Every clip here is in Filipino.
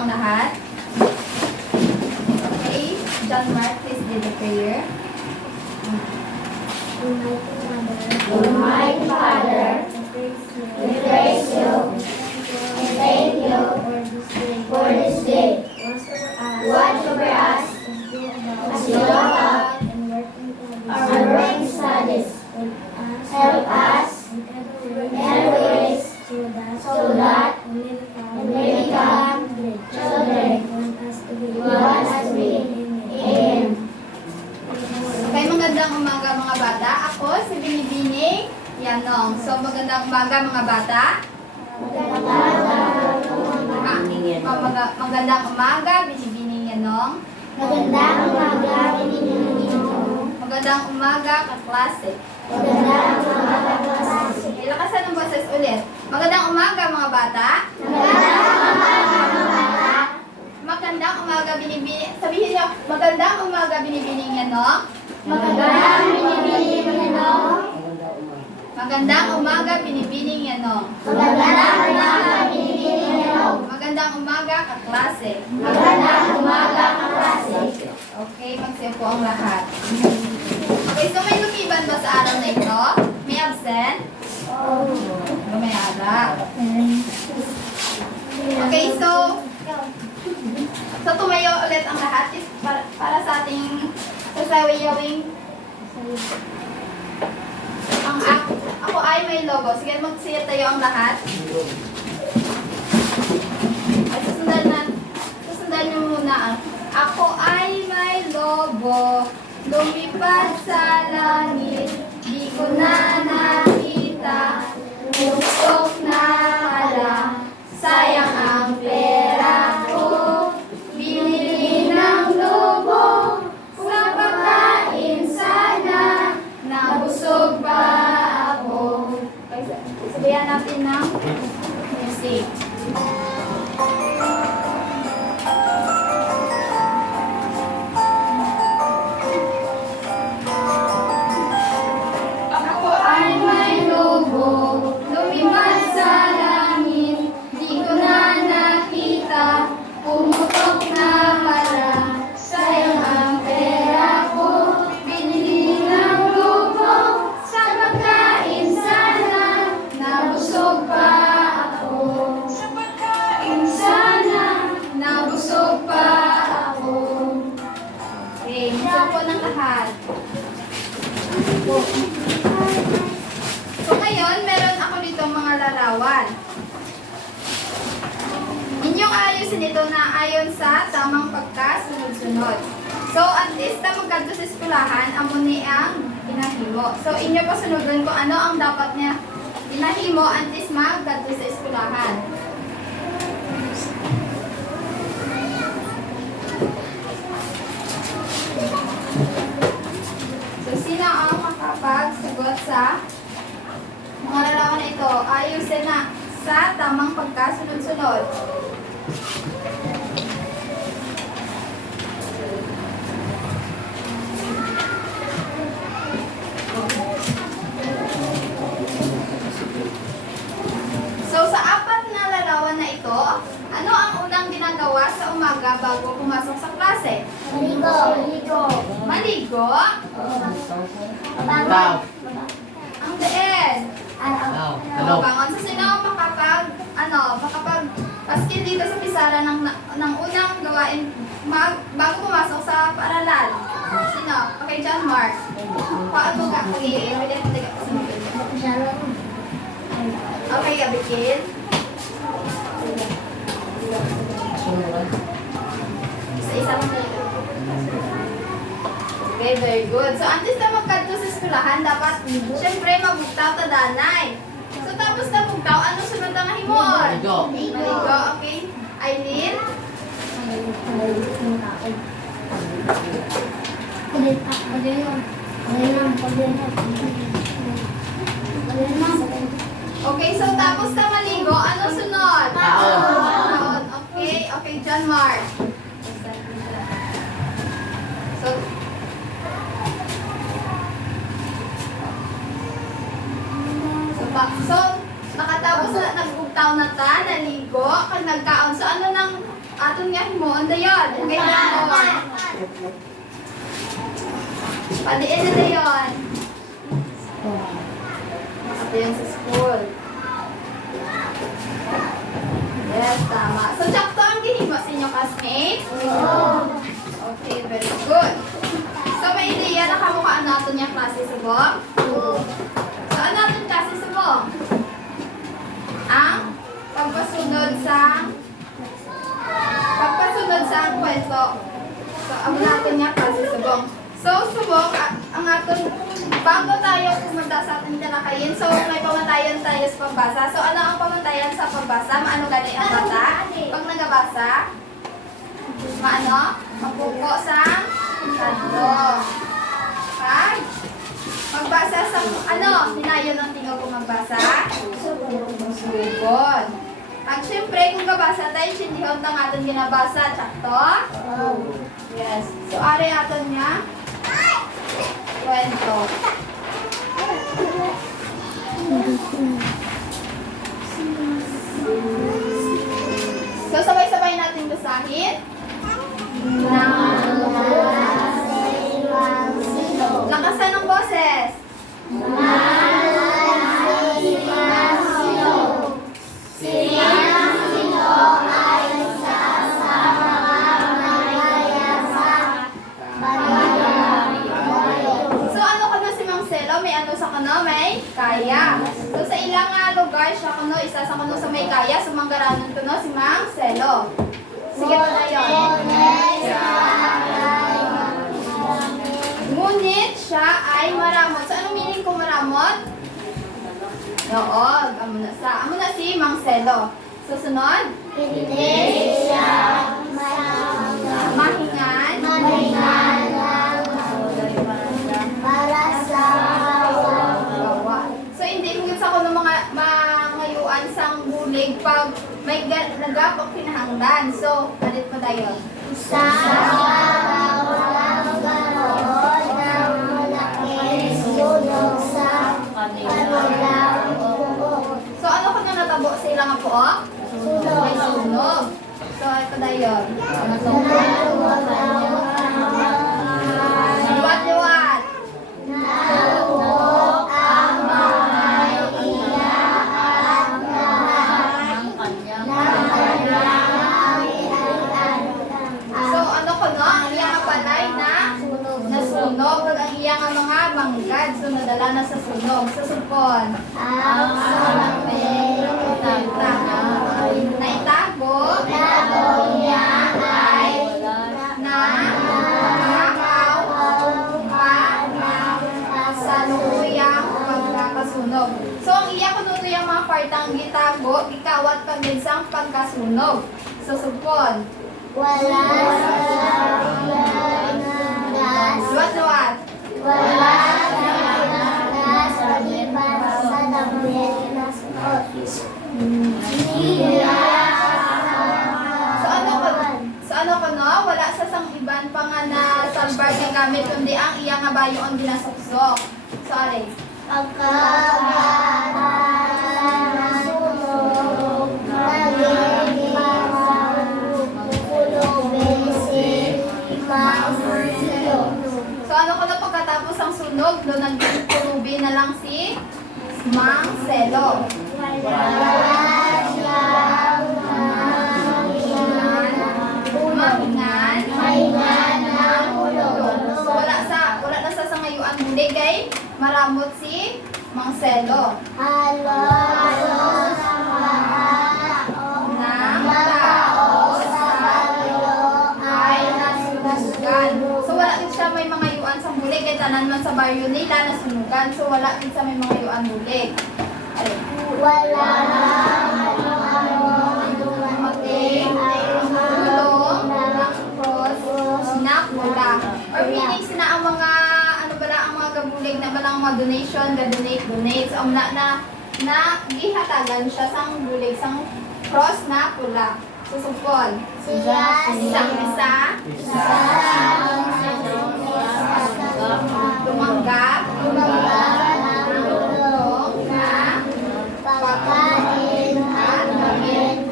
ang lahat? Okay. John Mark, please do the prayer. Almighty Father, we praise you and thank you for this day. Watch over us as we go out our working studies. Help us in every ways so that we become children you want us to be. Amen. Okay, magandang umaga mga bata. Ako si Binibining Yanong. So, magandang umaga mga bata. Magandang umaga, Binibining Yanong. Magandang umaga, Binibining. Magandang umaga, kaklase. Magandang umaga, klase. Ilakasan ng boses ulit. Magandang umaga mga bata. Magandang umaga, Binibining. Sabihin niyo, magandang umaga, Binibining Yanong. Magandang Binibining Yanong. Magandang umaga, Binibining Yanong. Magandang umaga, Binibining Yanong. Magandang umaga, kaklase. Magandang umaga, kaklase. Okay, magsiya po ang lahat. Okay, so may lumiban ba sa araw na ito? May absent? May harap. Okay, so tumayo ulit ang lahat para sa ating sasawiyawing ako ay may logo. Sige, magsiya tayo ang lahat. Ay, susundan nyo muna. Ako ay may lobo, lumipad sa langit, di ko na nakita, usok na pala, sayang ang pera ko, binili ng lobo, sa pagkain sana, nabusog pa ako. Sabihan natin ng music. Ako ay may lobo, lumipad sa langit, di ko na nakita, pumutok na pala, sayang ang pera ko, binili ng lobo, sa pagkain sana, nabusog pa ako. Sa pagkain sana, nabusog pa ako. Okay, minsan po ng lahat. So ngayon, meron ako dito mga larawan. Inyong ayusin ito na ayon sa tamang pagkasunod-sunod. So, at least na magkanto sa eskulahan, amo ni ang pinahimo. So, inyo pa sunodon kung ano ang dapat niya pinahimo at least magkanto sa eskulahan. So, sino ang makapagsagot sa mga larawan na ito? Ayusin na sa tamang pagkasunod-sunod. So, sa apat na larawan na ito, ano ang unang ginagawa sa umaga bago pumasok sa klase? Maligo. Maligo? Mabangon. Ang deen. Ano? Bangon. So, sino ang paskil dito sa pisara ng unang gawain bago pumasok sa paaralan? Sino? Okay, John Mark. Paano ka? Okay, okay, Abigail. Isa-isa mo talaga. Okay, very good. So, antes na magkanto sa eskulahan, dapat, syempre, mabugtaw ta danay. So, tapos na bugtaw, ano sunod ang himon? Maligo, okay. Aileen? Okay, so tapos na maligo, ano sunod? Taon. Okay, okay, John Mark. So, so nakatapos na nagbugtaw na ta, naligo, kag nagkaon. So ano nang aton nga himo anda yon. Ganyan mo. Paliin na yon. Ito yun sa school. Yes, tama. So, sakto ang gihimo sa inyo, classmates? Okay, very good. So, may ideya na kamukhaan natin yung klase subong? So, ano natin klase subong? Ang pagpasunod sa kwento. So, ang natin yung klase subong. So, subong, ang aton, bago tayo pumunta sa ating talakayin, so may pamantayan tayo sa pagbasa. So, ano ang pamantayan sa pagbasa? Maano gani ang bata? Pag nagabasa, maano? Mapupo sa kanto. Okay? Magbasa sa, ano? Hinayon ang tingaw kung magbasa? Sugod. At syempre, kung gabasa tayo, hindi hon ang aton ginabasa. Tsakto? Yes. So, ari aton niya? Kwento. So, sabay-sabay natin basahin. Lakasan ng boses. So, ano ka na si Mang Selo? May ano sa kano? May kaya. So, sa ilang lugar siya kano, isa sa kano sa may kaya, sumanggaranon ko no, si Mang Selo. Sige po na yun. Ngunit siya ay maramot. So, anong meaning kung maramot? Noog. Amo na si Mang Selo. Susunod? Mahingan. Gawa. So, hindi higit sa kuno mga ngayuan sang bulig pag may nagapok pinahangdan. So, palit mo tayo. So, ano ka na natabo sa ilang po? May sunog. So, ito tayo. Liwat-liwat. So, ano ko no? Ang iyang palay na nasunog. Ang iyang mga banggad. So, nadala na sa sunog. Sa supon. Naitago niya ay nakaw sa luyang pagkakasunog. So, ang iya ko nuno yung mga partang gitago, ikawat pagminsang pagkasunog. Sa supon. Luwat-luwat. So ano ko no? Wala sa sang iban pa nga na salbar ng gamit kundi ang iyang abayo ang ginasuksok. Sorry. So ano ko na pagkatapos ang sunog, doon nagtulubi na lang si Mang Selo. Mahingan ng ulo. So wala na sa sangayuan muli kay maramot si Mang Selo. Nang tao sa ay nasunugan. So wala din siya may mga yuan sa muli kay tanan man sa baryo nila nasunugan. So wala din sa may mga yuan muli. Or meaning sina ang mga ano bala ang mga gabulig na balang mga donation, donate. So ang na gihatagan siya sang bulig sang cross na pula. Susupon. Isa. Tumanggap.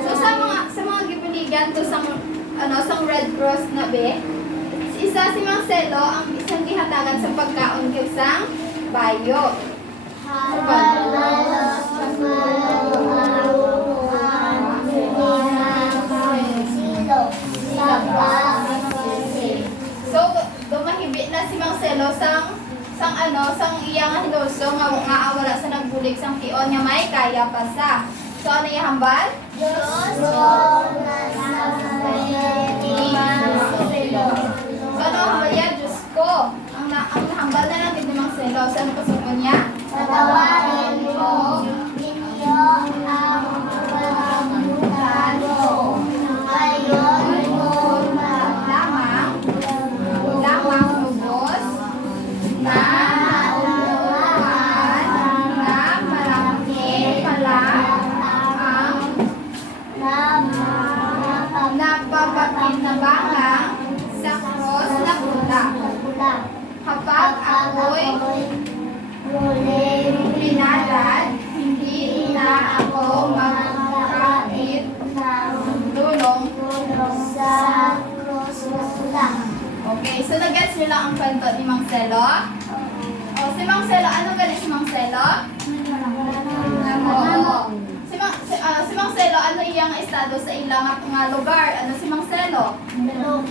So sa mga gibuligan to sang gabi, isa si Marcelo ang isang gihatagan sa pagkaon kay isang bayo. So, dumahibit na si Marcelo sang iyang hinuso nga wala sa nagbulig sang kion nga may kaya pa sa. So, ano yung hambal? So, ano ang hambal yan? Diyos ko. Ang hambal na lang ni Marcelo. So, ano pasuko niya? Patawarin mo ninyo ang pagkamutan ko. Ngayon mo Lamang lubos na unuan na malaki pala ang napapakinabangang sa cross na pula. Kapag ako'y pinalad, hindi na ako magkakait ng tulong. Okay, so nag-gets nyo lang ang kwento ni Mang Celo? O, si Mang Celo, ano galing si Mang Celo? Oo. Si Mang Celo, ano iyang estado sa ilang nga lugar? Ano si Mang Celo? Ano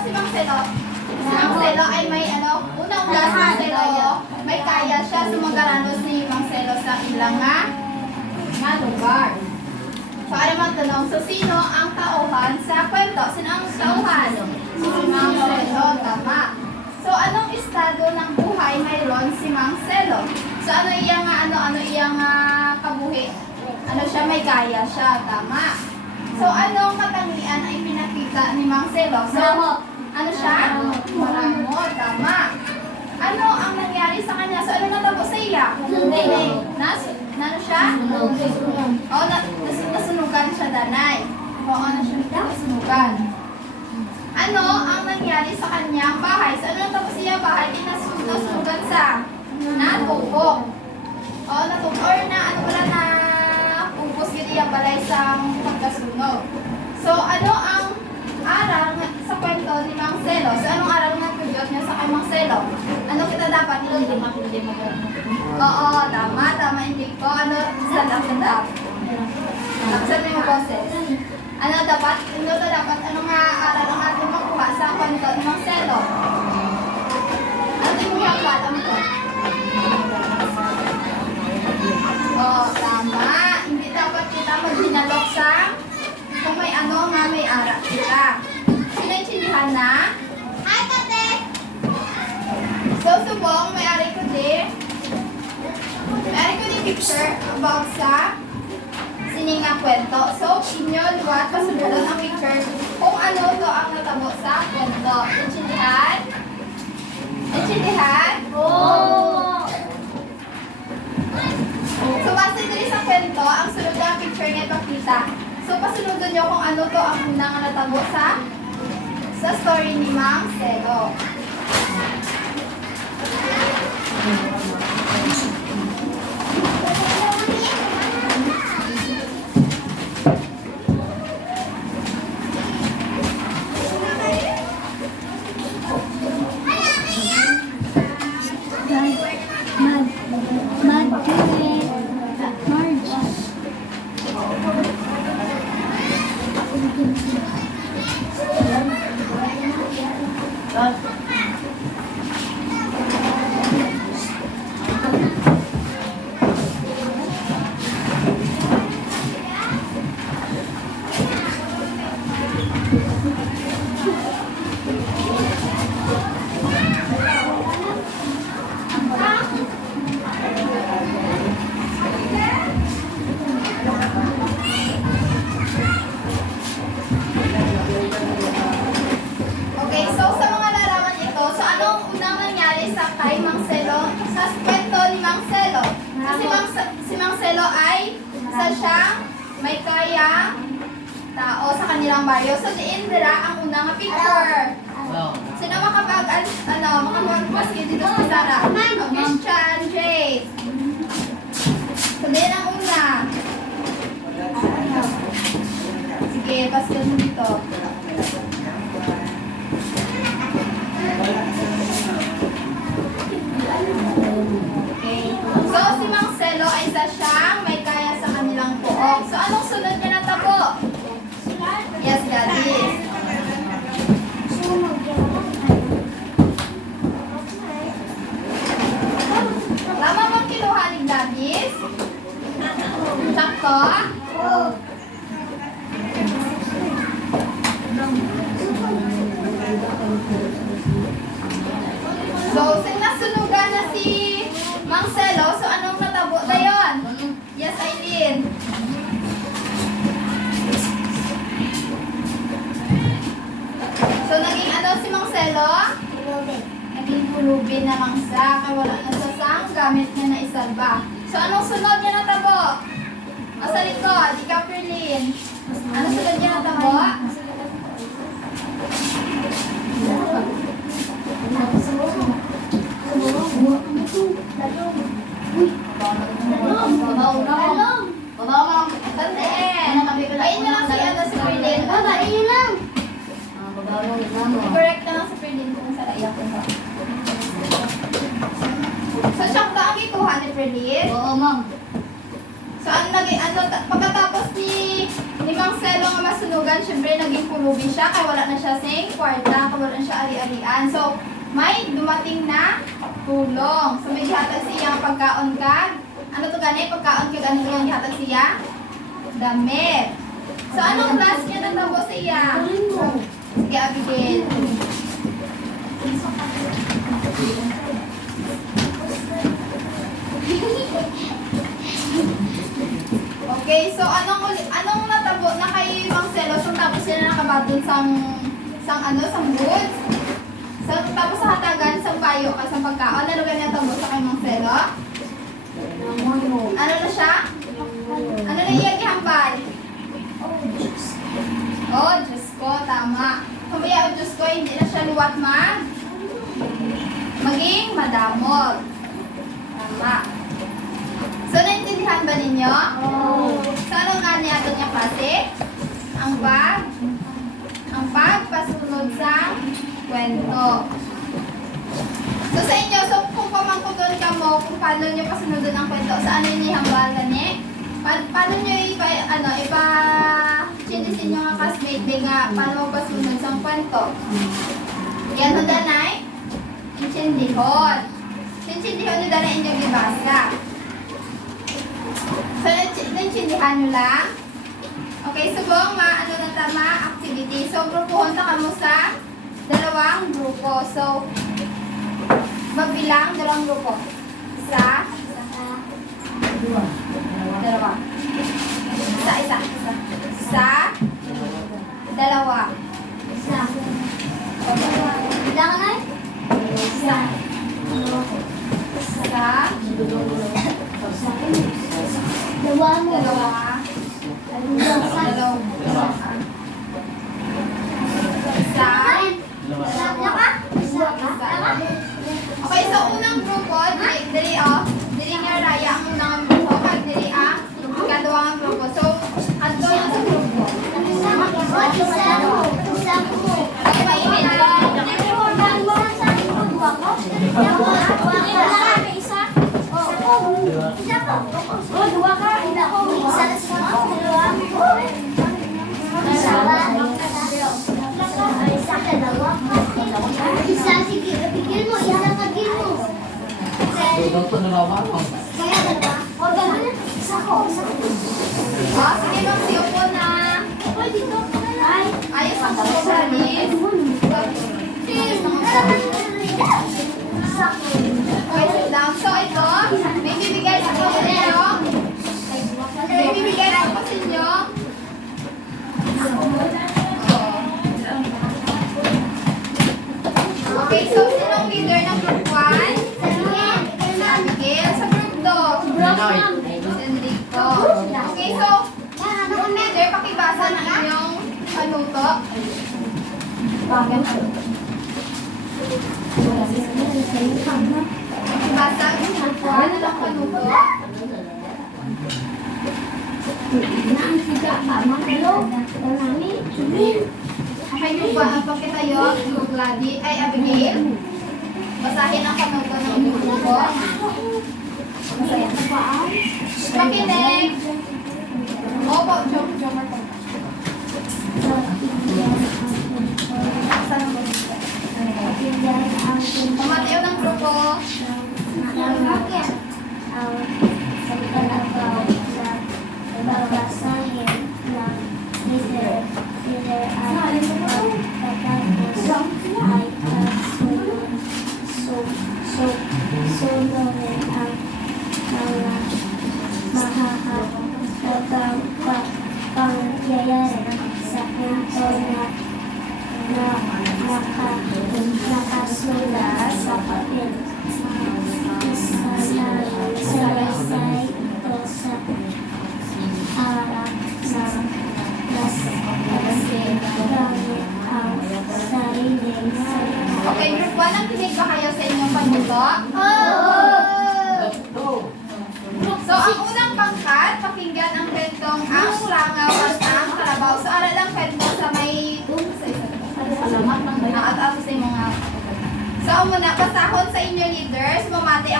si Mang Celo? Si Mang Celo ay may unang si Mang Celo, may kaya siya sumagaranos ni Mang Celo sa ilang nga lugar. So, ano mang tanong, so sino ang tauhan sa kwento? Sino ang tauhan? Si Mang Celo, tama. So, anong estado ng buhay mayroon si Mang Celo? So, ano iyang kabuhi? Ano siya, may kaya siya, tama. So, anong katangian ay pinakita ni Mang Celo? So, ano siya? Maramo, tama. Ano ang nangyari sa kanya? So, ano natapos sa iya? Ano siya? Nasunugan siya, danay. Ano siya? Nasunugan. Ano ang nangyari sa kanyang bahay? So, ano natapos siya bahay? Nasunugan sa natupok. Natupok. Or wala na pupos gini yung balay sa pagkasunog. So, ano ang aral sa kwento ni Mang Celo? So, anong aral nga pudiyot niya sa kay Mang Celo? Ano kita dapat? Oo, tama, hindi ko. Stand up. Nakasal na yung boses. Ano dapat? Ano nga aral ang ating makuha sa kwento ni Mang Celo? Ano yung hanggat? Ano to? Oo, tama. Hindi dapat kita magdinalog sa kung may may aral kita. Sinaintindihan na? Hi, Tate! So, subong, may-ari ko di picture about sa siningang kwento. So, inyo, luwat, pasunod ang picture kung ano to ang natabo sa kwento. Intindihan? So, base dito sa kwento, ang sunod na picture nga ipakita. So, pasunodin nyo kung ano to ang unang natabo sa story ni Mang Celo. Okay, so sa mga larawan ito, so anong unang nangyari sa kay Mang Celo? Sa kwento ni Mang Celo. Si Mang Celo ay isa siyang may kaya tao sa kanilang baryo. So diin dira ang unang picture. Sino makapag-paski dito sa Sara? Christian, Jade. So diin ang una. Sige, paski mo dito. to? So, nasunugan na si Mang Celo. So, anong natabo na yun? Yes, Aileen. So, naging ano si Mang Celo? Naging pulubin na mangsa. Kaya wala na sa sang gamit niya na isalba. So, anong sunod niya natabo? O sa likod, ikaw, Perlin. Anong sunod niya natabo? Ayun na lang si ano si Perlin. Correct na lang si Perlin kung sa iyak ko. So, siyang ba ang ikuha ni Perlin? Oo, ma'am. So, pagkatapos ni Mang Celo nga masunugan, syempre naging pulubi siya, kaya wala na siya sing kwarta, kaya wala na siya ari-arian. So, may dumating na tulong. So, may gihatag siya pagkaon kag. Ano to gani? Pagkaon kag ano yung gihatag siya? Damit. So, anong class niya natabo siya? Sige, Abigail. Okay, so anong natabo na kay Mang Celo? So, tapos sila nakabaton sang goods. So, tapos sa hatagan, sang bayo ka, sang pagkaon. Ano ganyan tabo sa kay Mang Celo? Ano na siya? Ano na iya gihambal? Oh, Diyos ko, tama. Kumaya, oh, Diyos ko, hindi na siya luwat maging madamot. Tama. So, naintindihan ba ninyo? So, ano nga niya ito niya klase? Ang pagpasunod sa kwento. So, sa inyo, so, kung pamangkuton ka mo, kung paano nyo pasunodon ang kwento, saan nyo nihambal gani? Paano nyo chindisin nyo nga classmate din nga paano pasunod sa kwento? Yan ho danay? Inchindihon. Inchindihon nyo danay inyong ibasa. So, naintindihan nyo lang? Okay, subong ano na tama activity. So, grupuhon ta kamo sa dalawang grupo. So, magbilang dalawang grupo. Isa. Dalawa. Isa. Dalawa. Bilang na? Isa. Dalawa mo. Dalawa. Isa. Okay, so unang grupo, dili nga raya ang unang grupo, kag dili ang ikadawang grupo. So, adto na sa grupo. Okay, mainit lang. Sige lang, siupo na. Ayos ang pagkasalis. Okay, sit down. So, ito, may bibigay sa po sa inyo. May bibigay sa po sa inyo. Okay, so, sinong leader ng group 1? Abigail. Sa group 2? Enrico. Okay, so, yung leader, pakibasa ng inyong panuto. Pakibasa ang group 1 ng panuto. Okay, yung ba ang pagkitayo, group Ladi, ay Abigail. Basahin ang panuto ng grupo. Makinig. Opo, Jomer po. Pamatayo ng grupo.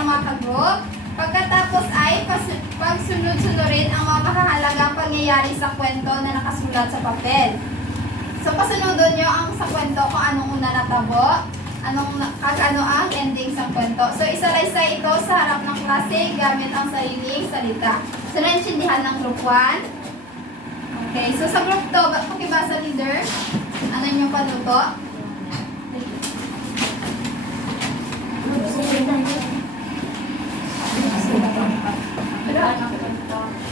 ang mga ka-group. Pagkatapos ay pagsunod-sunurin ang mga mahahalagang pangyayari sa kwento na nakasulat sa papel. So pasunodon nyo ang sa kwento kung anong una natabo, ano ang ending sa kwento. So isalaysay ito sa harap ng klase gamit ang sariling salita. So naintindihan ng group 1. Okay, so sa group 2, pakibasa leader. Ano yung panuto?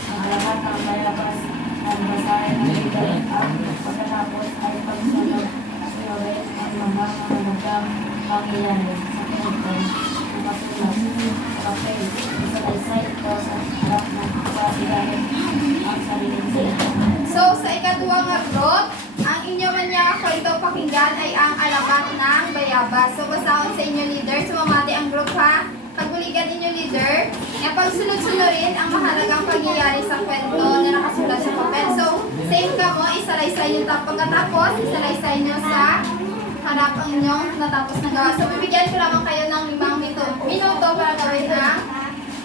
Ang lahat ng bayabas ang basahin ng leader ang pagkatapos ay pagsunod sunurin ang mga mahalagang pangyayari sa kwento na nakasulat sa papel. Isalaysay ito sa harap ng klase gamit ang sariling salita. So sa ikaduwa nga group, ang inyo man niya kwento pakinggan ay ang alamat ng bayabas. So basahon sa inyo leader, sumamati ang group ha. Pagbuligan inyo leader, na pagsunod-sunurin ang mahalagang pangyayari sa kwento na nakasulat sa papel. So, same ka mo, isalaysay nyo pagkatapos, isalaysay nyo sa harap ang inyong natapos na gawa. So, bibigyan ko lamang kayo ng 5 minuto para gawin ang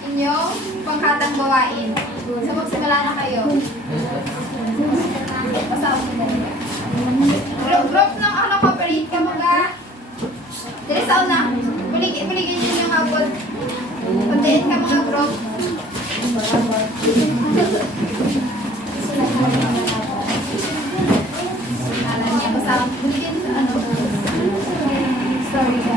inyong pangkatang gawain. So, magsimula na kayo. Pasawag ko dali. Group ng ano, cooperate ka mga. Dili sa una, buligin nyo yung abot. Puntiin ka mga group. Alam niya, basta buligin sa ano. Story ka.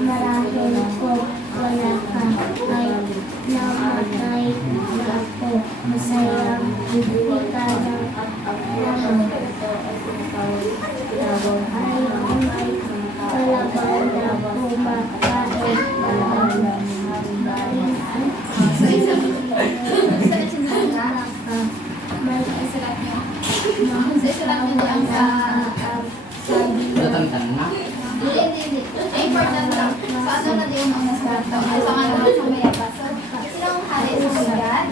Marahil ko wala ka ay namatay ako. Masayang hindi ka ng ay may kalabaw na kumakain. So, may isulat nyo. So, isulat nyo lang sa hindi. Important lang. So, ano na din ang nasulat to? Sa nga naman sa mayabas. So, sinong hari sa bigat?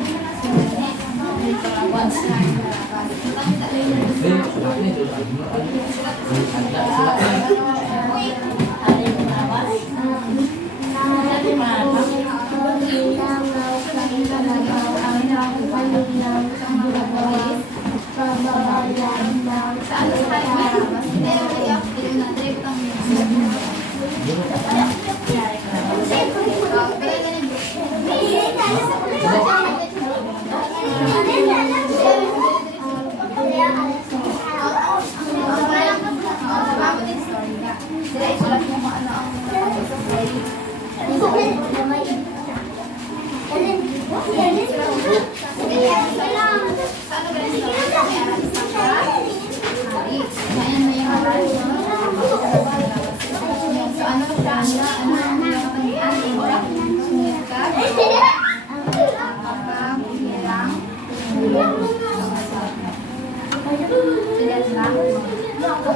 Saan sa hari mayabas? Hindi, hindi na. Direct ang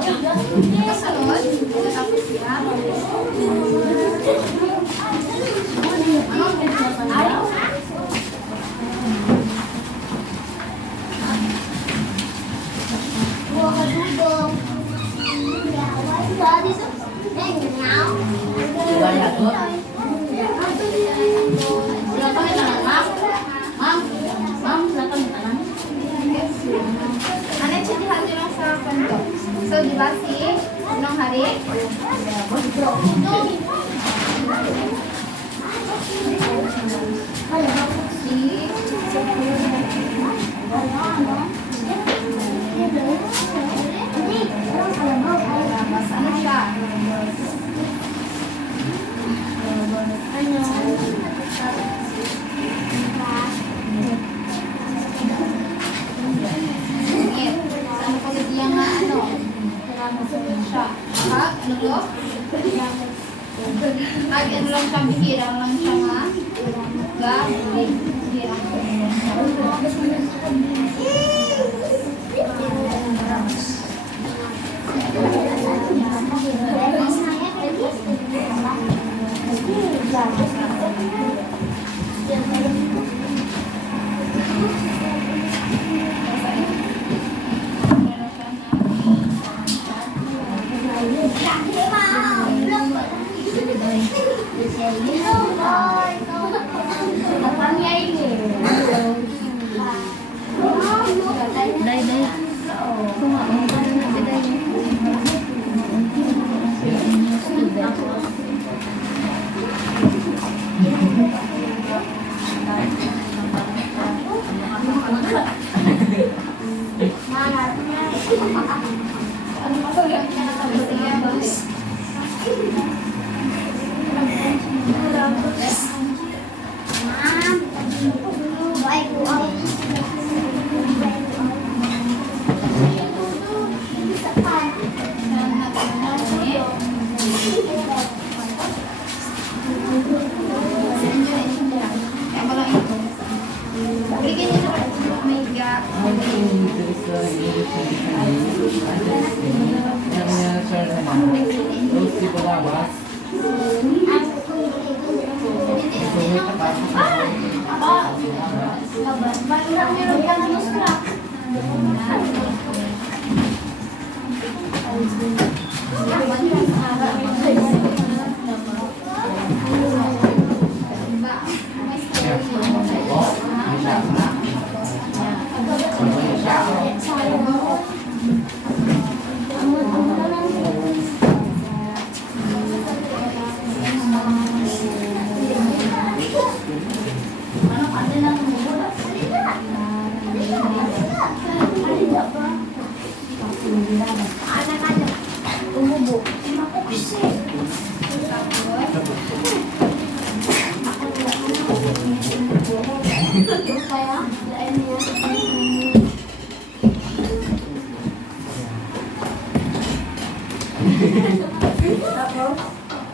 Kasunod, tapos siya. Gaya to. Wala pa kita lang, ma'am. Ma'am, ma'am, wala pa kita lang. Ano siya dihan nyo lang sa kanto? So, di ba si Nong Hari? Si Labas. Ano siya? Singit. Saan ko siya nga ano? Siya. Ha? Ano to? Ag ano lang siya, bihirang lang siya nga. Bihirang.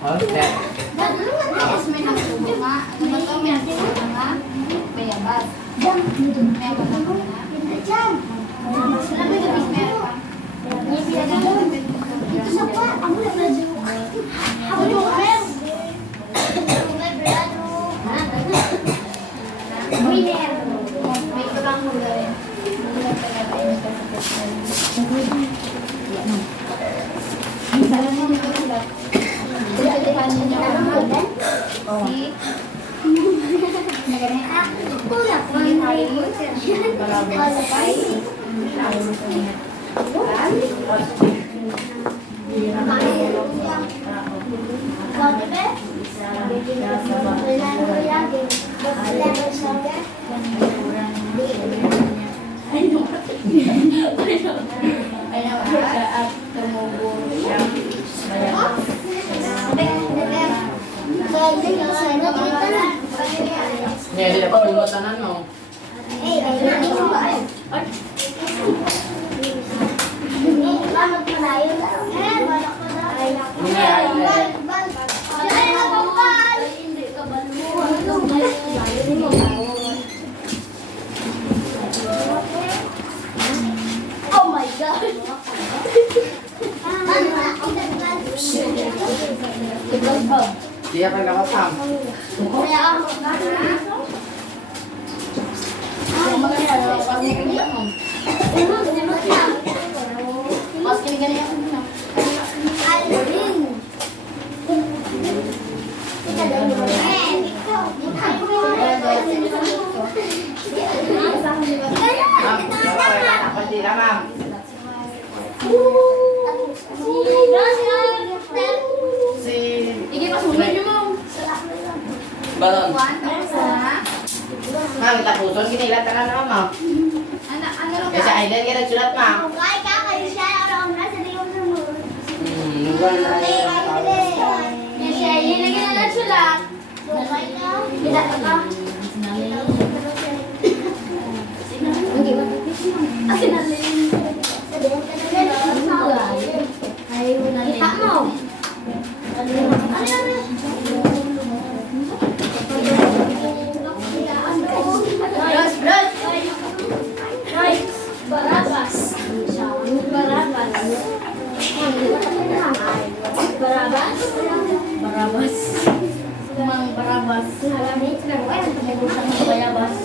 Okay. Tapos may nagsubo nga. Ano ba to? May nagsubo nga. Bayabas. May ako na. Sila may gabis meron pa. Ito sa pa, ako na pala. Ako na winner. May ito lang hula rin. Hula talaga tayo Dala mo nito hula. Pagkatipan niyo niya ang hula. Si... Nagaling. Tulak. Si Hari. Palapay. Hindi dapat lumatanan mo. Oh my God! ma'am. Kaya ako. Mas kiniganyan ako na. Alvin. Ma'am, pwede na ma'am. Si... Sige, pasunin niyo mo. Balon. One, tapos na. Ma'am, tapuson, kinilat na naman ma'am. Ano lang Kasi island ka nagsulat ma'am. Lugar na Barabas. Barabas. Mang Barabas. Mang Bayabas.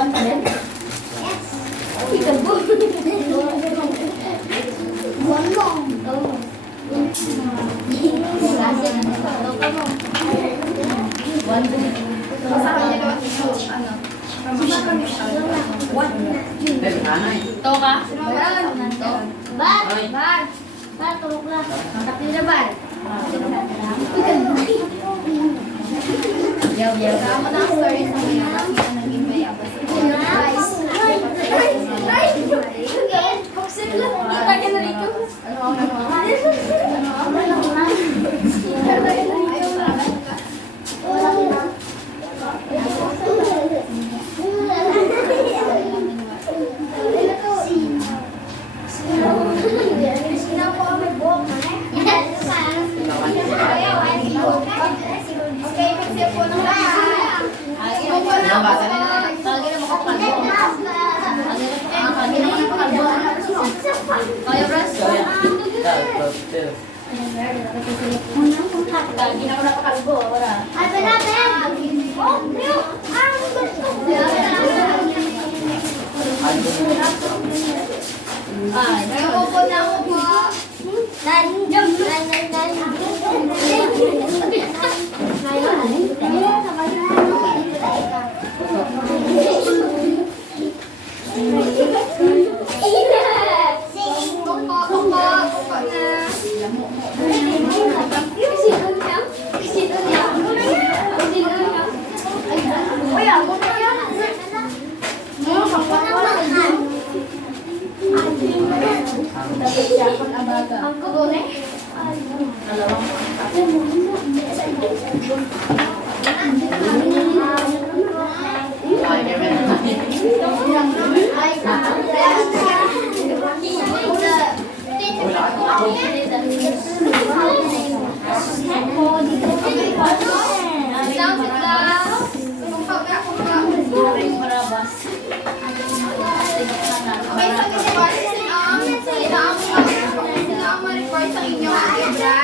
One pa din. One din. Sa kanya daw, ano? Dahil nanay. Ito ka? Yaw, yaw. Tama na ang story sa mga kasi naging bayabas. Okay, kasi po ng lahat. Inupo na ako. Nabasa nila. Kagina mo ka kalbo. Kagina mo ka kalbo. Kaya, Bras? Kagina mo na pa kalbo. Wala. Ay, Inupo na ako po. Upo na. Ay, kaya Barabas. Okay, so sino ang ma-record sa inyong algebra?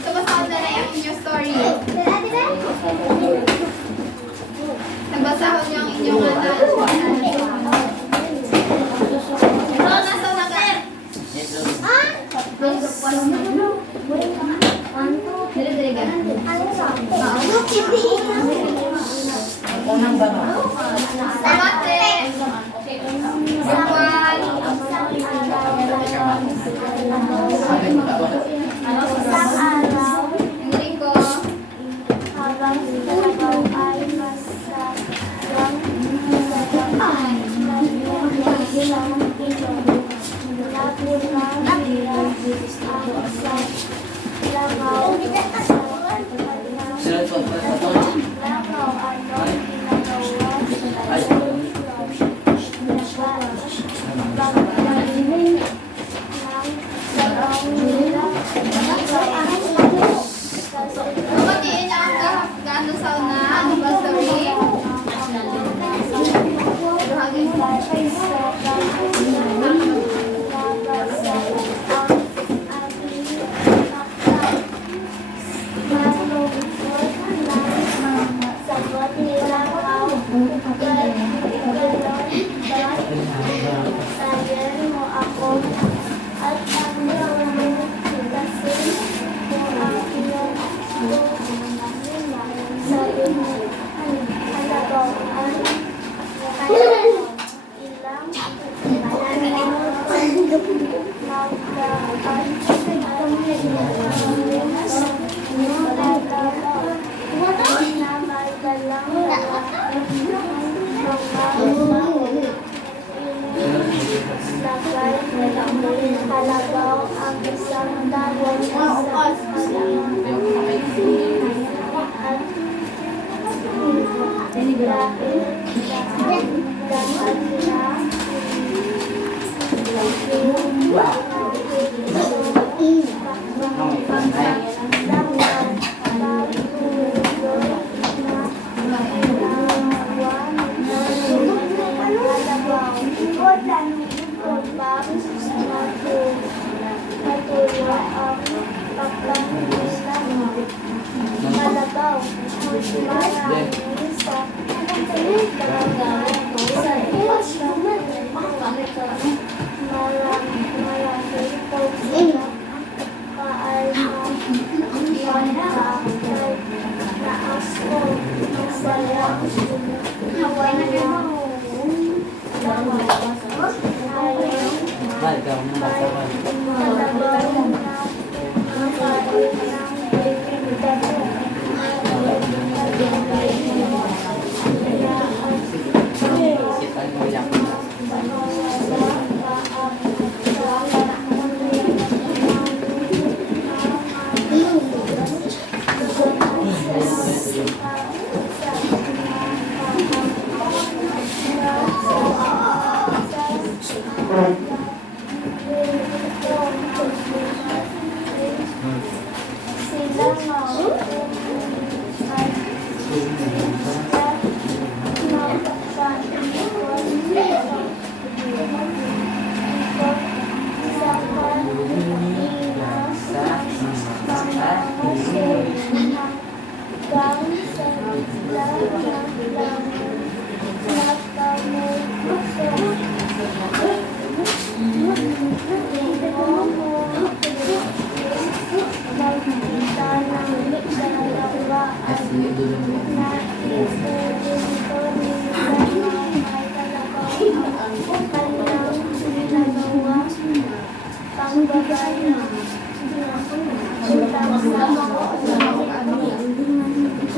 So, basahan na lang yung inyong story. Nagbasahon niyo ang inyong So, nasa naga? Dili-dili ganun. unang baba. Samate. Sawan. Enrico. Sulat po. Ay,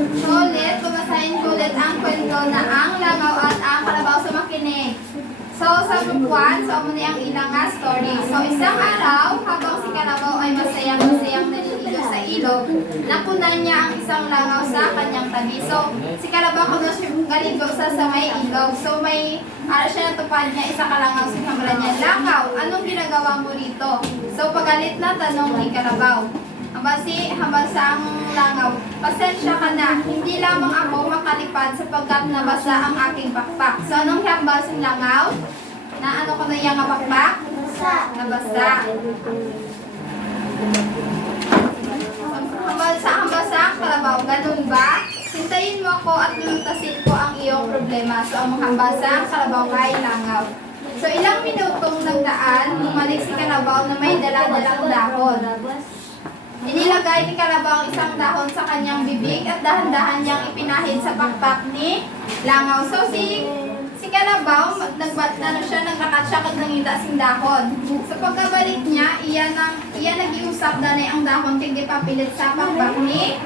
So ulit, babasahin ko ulit ang kwento na ang langaw at ang kalabaw sa makinig. So sa group 1, so muna ang ilang story. So isang araw, habang si kalabaw ay masayang naliligo sa ilog, napunan niya ang isang langaw sa kanyang tabi. So si kalabaw kung galigo sa may ilog. So may siya natupad niya, isa kalangaw si kamera niya. Langaw, anong ginagawa mo rito? So pagalit na tanong ni kalabaw. Habang ang langaw, pasensya ka na, hindi lamang ako makalipad sapagkat nabasa ang aking pakpak. So anong hambasing langaw? Na ano ko na yung pakpak? Nabasa. Hambasa ang kalabaw, ganun ba? Hintayin mo ako at lulutasin ko ang iyong problema. So ang hambasa ang kalabaw kay langaw. So ilang minutong nagdaan, bumalik si kalabaw na may dala-dalang dahon. Inilagay ni kalabaw ang isang dahon sa kanyang bibig at dahan-dahan niyang ipinahid sa pakpak ni langaw. So si kalabaw, naglakad siya kag nangita sing dahon. So pagkabalik niya, iya nag-iusap danay ang dahon kag gipapilit sa pakpak ni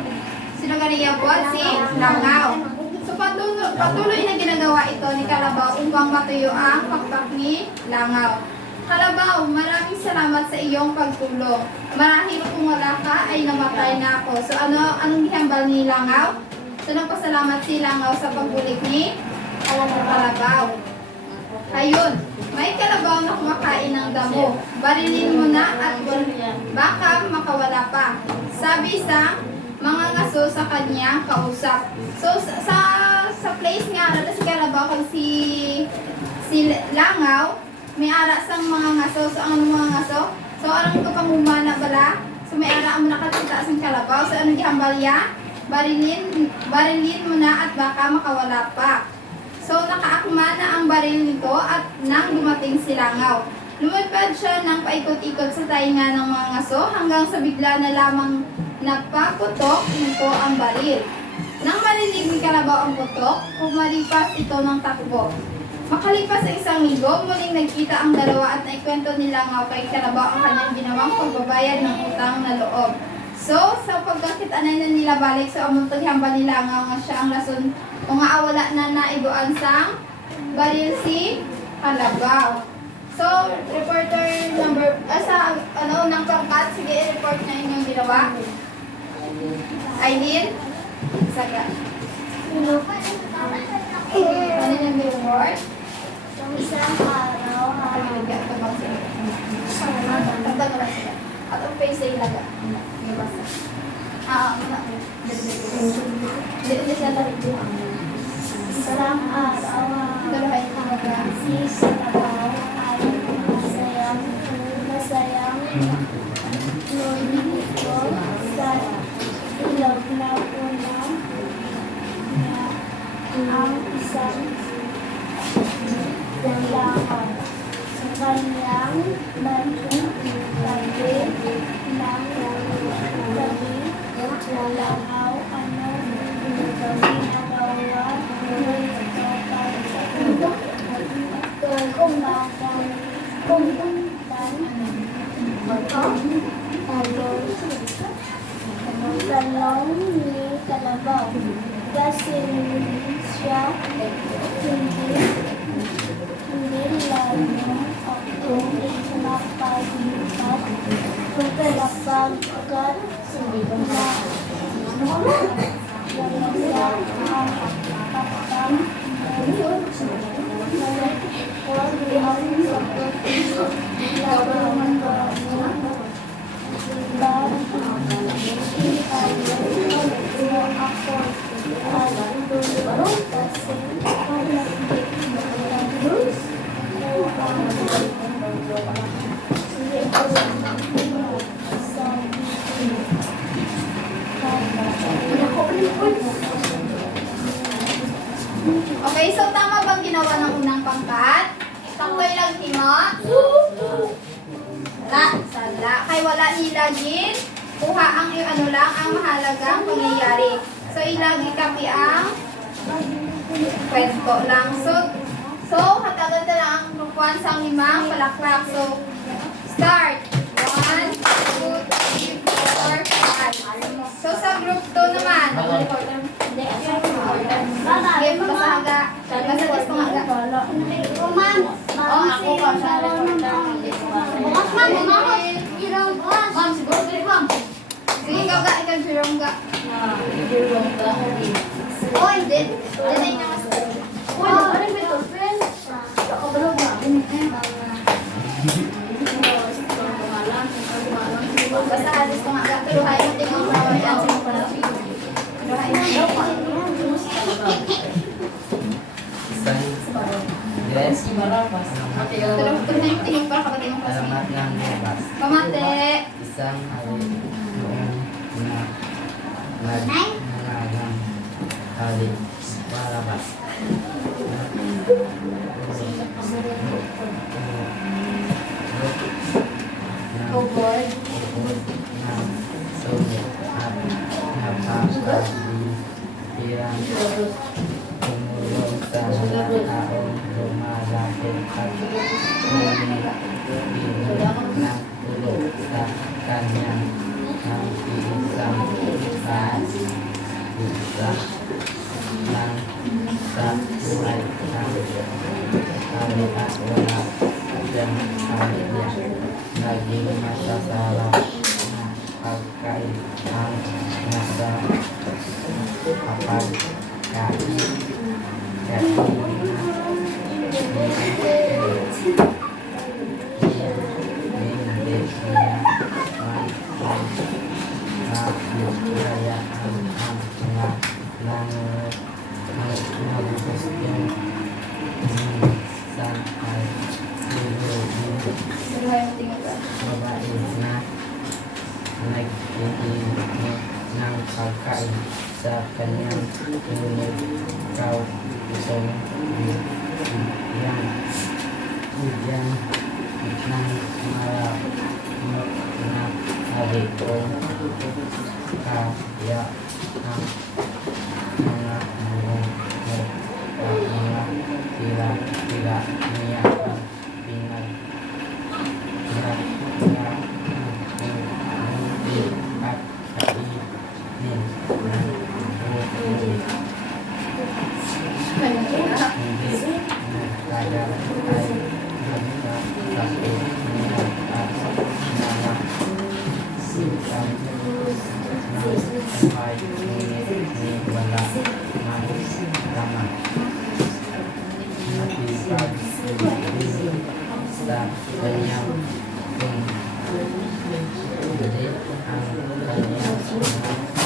sino ganiya po? Si langaw. So patuloy na ginagawa ito ni kalabaw upang matuyo ang pakpak ni langaw. Kalabaw, maraming salamat sa iyong pagtulong. Marahil kung wala ka ay namatay na ako. So anong gihambal ni langaw? So nagpasalamat si langaw sa pagbulik ni kalabaw. Ayun, may kalabaw na kumakain ng damo. Barilin mo na at baka makawala pa. Sabi sa mga ngaso sa kanya kausap. So sa place nga na si kalabaw kung si langaw, may ara sang mga ngaso. So ang mga ngaso? So alam ko pangumana bala. So may ara mo nakakita sang kalabaw. So anong gihambal ya? Barilin mo na at baka makawala pa. So nakaakma na ang baril nito at nang dumating si langaw. Lumipad siya ng paikot-ikot sa tainga ng mga ngaso hanggang sa bigla na lamang napaputok nito ang baril. Nang marinig ni kalabaw ang putok, pumalipas ito ng takbo. Makalipas sa isang linggo, muling nagkita ang dalawa at naikwento ni langaw kay kalabaw ang kanyang ginawang pagbabayad ng utang na loob. So, sa pagkakitanay na nila balik sa amuntog hamba ni langaw nga siya ang rason o nga awala na naibuan sang baril si kalabaw. So, reporter number, unang pangkat, sige i-report na inyong ginawa? Aileen? Saga. Ano yung reward? Isang araw, At ang face ay ilaga. May basa. Hindi siya larito. isang araw, Dalahay ka mga. si Sabaw ay masayang nunito sa ilog na unang ang isang langaw sa kanyang bagong tabi ng tabi ng langaw ano ginagawa ng kapal sa ilog talong ni Kalabaw kasi siya hindi lalong akong mapaglipat kapagkat na ang patang Okay, so tama bang ginawa ng unang pangkat? Taktoy lang timo? Sala. Kay wala nilagin. Kuha ang ano lang, ang mahalagang pangyayari. So, ilagi kapi ang kwento lang. So hatagan na lang ang group 1 sa limang palaklak. So, start. 1, 2, 3, 4, 5. So, sa group 2 naman. Game, basahaga. Basa ko nga. Ako pa sa Sige, ikaw ga, ikaw Jerome ga. Oh, hindi. Hindi niya mas. Basta alis ko nga ga. Tuluhay mo tingong flower dyan. Tuluhay mo. Yes. Tuluhay mo tingong para kapatid mo kasi. Alamat ng labas. Pamate. Isang hari noong nangangang hari palabas. Bogor. Pirang tumulong sa mga taong lumalapit at ng tulog sa kanyang ng isang isa ng sa buhay ng hari at wala siyang pamilya. Naging masasarap na pagkain ang nasa kapag Tuluhay mo tingong ga. babae na nag-iinit ng pagkain sa kanyang tulog ikaw isang bigyan ng marap na hari kung kaya ang mga mga tila niya ang pinag at kainin ng hindi nagtagal ay nagkasakit niya at mga sitang kanyang mga at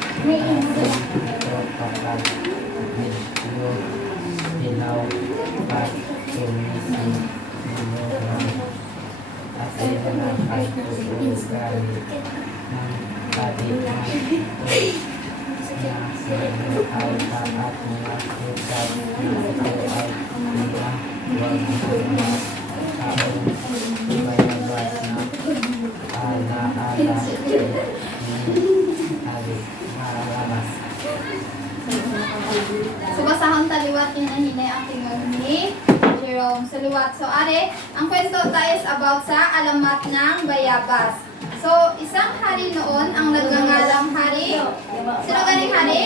ang mga orang may pinapansin kakaimbang na halaman na tumutubo sa tungkol kung saan nakahintay ang halihan na ang produkto ng loob na na kung saan ay napansin na kanyang So, basahon taliwat yung nahinay ang tingog ni Jerome. Sa liwat. So, are, ang kwento tayo is about sa alamat ng bayabas. So, isang hari noon, ang nagngangalang hari. Sino ganing hari?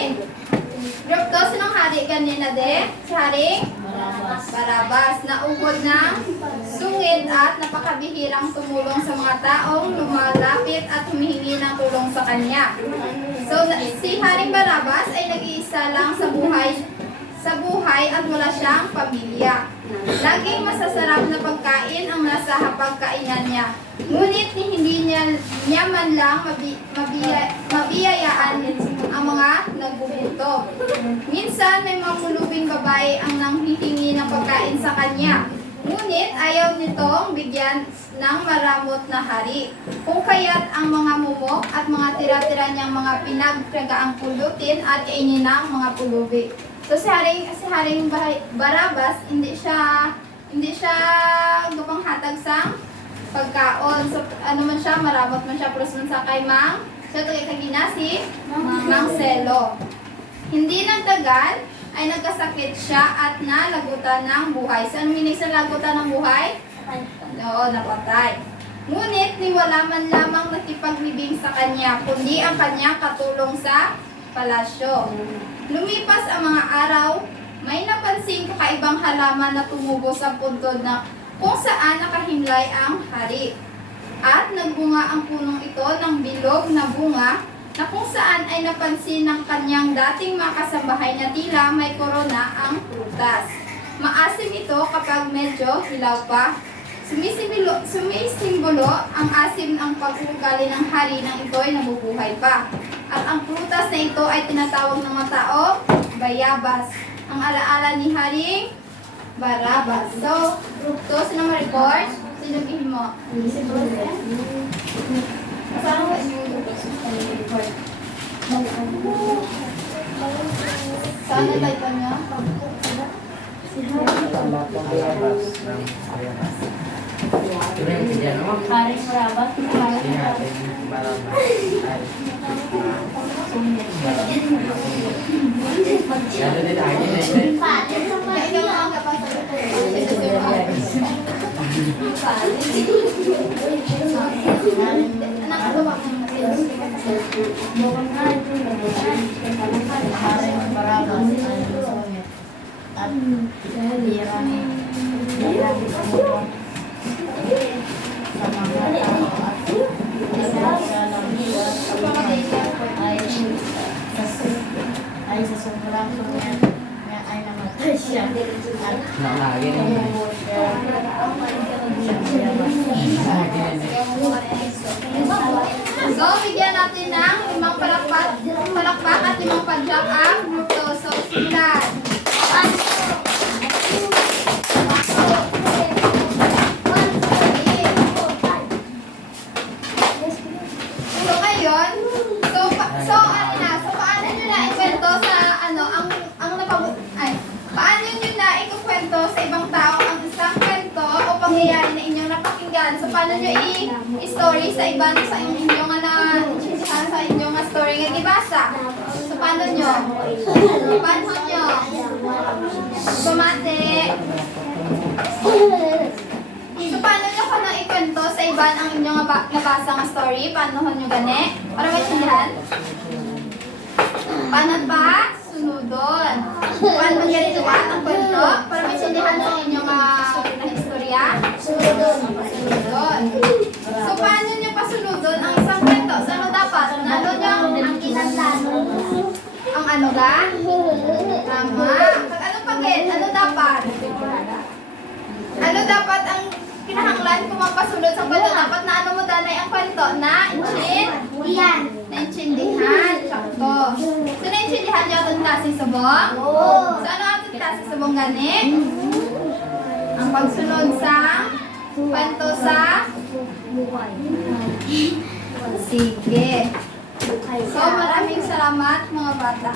Group to, sinong hari ganina de? Si Haring Barabas, na ugod ng sungit at napakabihirang tumulong sa mga taong lumalapit at humihingi ng tulong sa kanya. So, si Haring Barabas ay nag-iisa lang sa buhay at wala siyang pamilya. Laging masasarap na pagkain ang nasa hapagkainan niya. Ngunit hindi niya man lang mabiyayaan ang mga nagbubuto. Minsan may mga pulubing babae ang nanghihingi ng pagkain sa kanya. Ngunit ayaw nitong bigyan ng maramot na hari. Kung kaya't ang mga mumok at mga tira-tira niyang mga pinagkagaang pulutin at kainin ng mga pulubi. So si Haring Barabas, hindi siya gapanghatag sa pagkaon. So ano man siya, maramot man siya, plus man sa kay Mang, siya tagay kaginasi, Mang Selo. Hindi nagtagal, ay nagkasakit siya at nalagutan ng buhay. Saan minig sa lagutan ng buhay? Oo, napatay. Ngunit ni wala man lamang nakipaglibing sa kanya, kundi ang kanyang katulong sa palasyo. Lumipas ang mga araw, may napansin kakaibang halaman na tumubo sa puntod na kung saan nakahimlay ang hari. At nagbunga ang punong ito ng bilog na bunga na kung saan ay napansin ng kanyang dating mga kasambahay na tila may korona ang prutas. Maasim ito kapag medyo hilaw pa. Sumisimbolo ang asim ang pag-uugali ng hari nang ito ay nabubuhay pa. At ang prutas na ito ay tinatawag ng mga tao, bayabas. Ang alaala ni Haring Barabas. So, group 2, sino ma-record? Sino gihin mo? Si Bruce. Kasama ko yung group 2 sa record. Saan na tayo niya? Bayabas ng bayabas. Ito yung kanya, no? Haring Barabas. Si Haring Barabas ay Lalo din tayo na yun. Ikaw ang kapasa ito. Nakatuwag ng Haring Barabas ay sungit at hirang tumulong sa mga tao at isa ng ay sa sobrang sungit niya ay namatay siya at Nakalagi na yun. tumubo siya So, bigyan natin ng 5 palakpak at 5 padyak ang group 2. So, simulan. So, ngayon, so paano nyo na ikwento paano nyo i-story sa iba sa inyong sa inyong story nga ibasa? So, paano nyo? Paano nyo? Bumate. So, paano nyo ka nang ikwento sa iba ang inyong nabasa nga story? Paano nyo gani? Para maintindihan? Paano pa? Sunodon. Paano ganito ang kwento? Para maintindihan ang inyong istorya? Sunodon. So, paano nyo pasunodon ang isang kwento? So, ano dapat? Ano nyo? Ang kinatano. Ang ano ga? Tama. Pag ano pagin? Ano dapat? Ano dapat ang kinahanglan kung mapasunod sa kwento? Dapat na ano mo danay ang kwento? Naintindihan. Sakto. So, naintindihan nyo itong klaseng subong? So, ano ang itong klaseng subong gani? Ang pagsunod sa kwento sa sige. So, maraming salamat mga bata.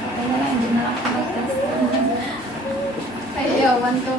Okay na lang, hindi na lang ako mag-test. Ayaw, 1, 2.